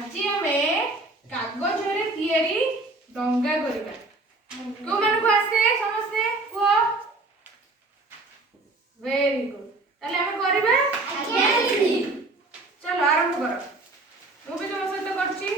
আজি ଆମେ କାଗଜରେ ତିଆରି ଡଙ୍ଗା କରିବା। କୋଉମାନଙ୍କୁ ଆସେ ସମସ୍ତେ କୁହ? Very good. ତାହେଲେ ଆମେ କରିବା? ଆଜ୍ଞା ଦିଦି। ଚलो ଆରମ୍ଭ କର। ମୁଁ ବି ତୁମ ସହିତ କରୁଛି।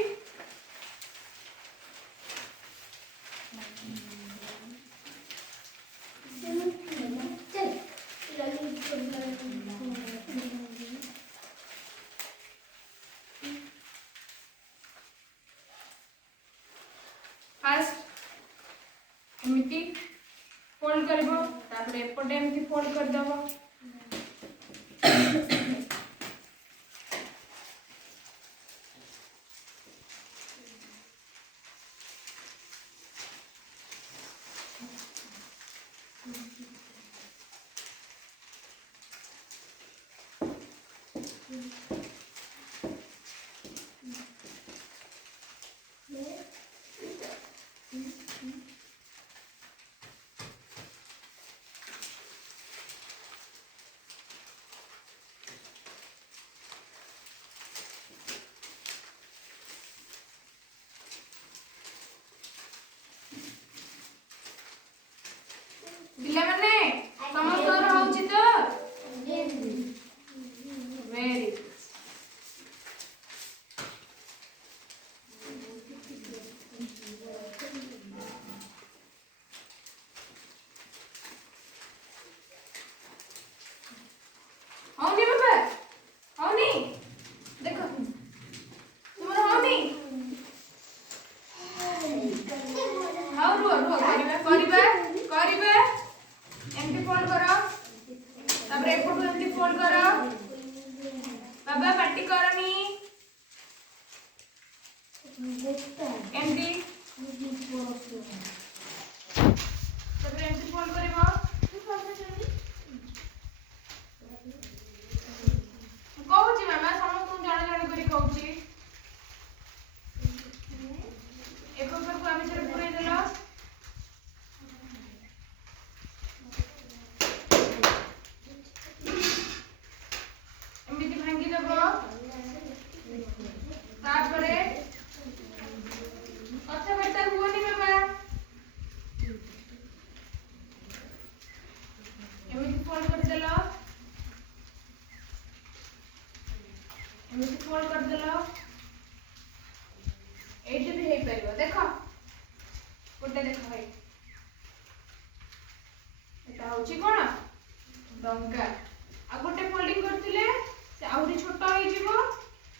फास्ट एमती फोल्ड करिवो, तापर एपटे एमती फोल्ड कर दबो। पिला माने समस्त होउची तो वेरी होनी बाबा होनी देखो तुमर होनी हाउ रुआ रुआ करिबा करिबा करिबा एमती फोल्ड करो, तापर एपटू एमती फोल्ड करो। बाबा पार्टी करनी एमती तापर एमती फोल्ड करिवो। कहूची मामा समस्त जण जण करी कहूची। एक को आमे से पुरै देलो। एमती भांगी देबो, तापरे कथा बर्ता हुओनी बाबा। एमती फोल्ड कर देलो, एमती फोल्ड कर देलो। एठी भी हे परिबो देखो गोटे देखो भाई एटा होची कोन डंगा। आ गोटे फोल्डिंग करथिले से आउरी छोट होई जिवो,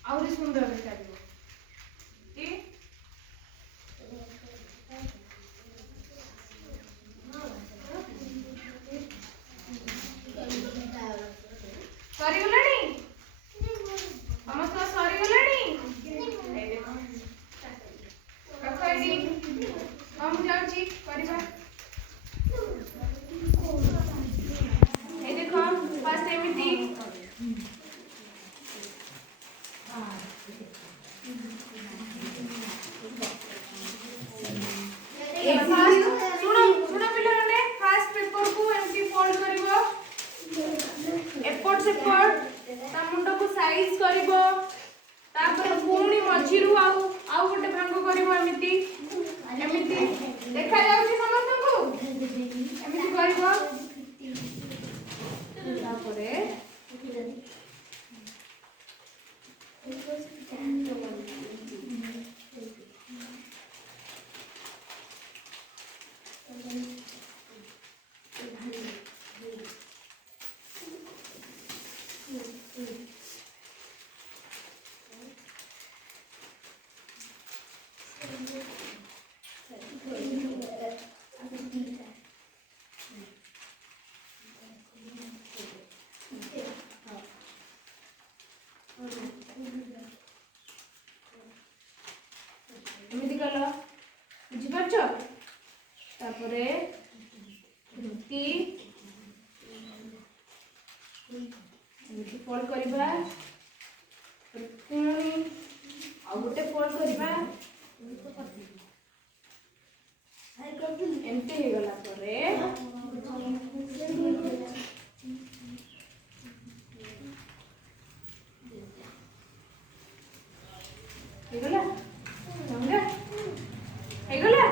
आउरी सुंदर देखा जिवो। ठीक सरी गलानी समस्त सरी गलानी। ए देखो रखो एडी हम जाउची करिबा। ए देखो फास्ट एमिति सुनो सुनो पिला माने फास्ट पेपर को एमिति फोल्ड करिवो। एपट सेपट ता मुंड को साइज करिवो, तापर पुणी मझिरु आउ गोटे भांग करिवो। एमिति एमिति देखा जाउची समस्त को एमिति करिवो। तापरे एमिति कलो बुझी परछो। तापरे रुटी एमिति फोल्ड करिबा, पुणी आ गोटे फोल्ड करिबा। एमिति हे गला परे ହେଇଗଲା? ହେଇଗଲା?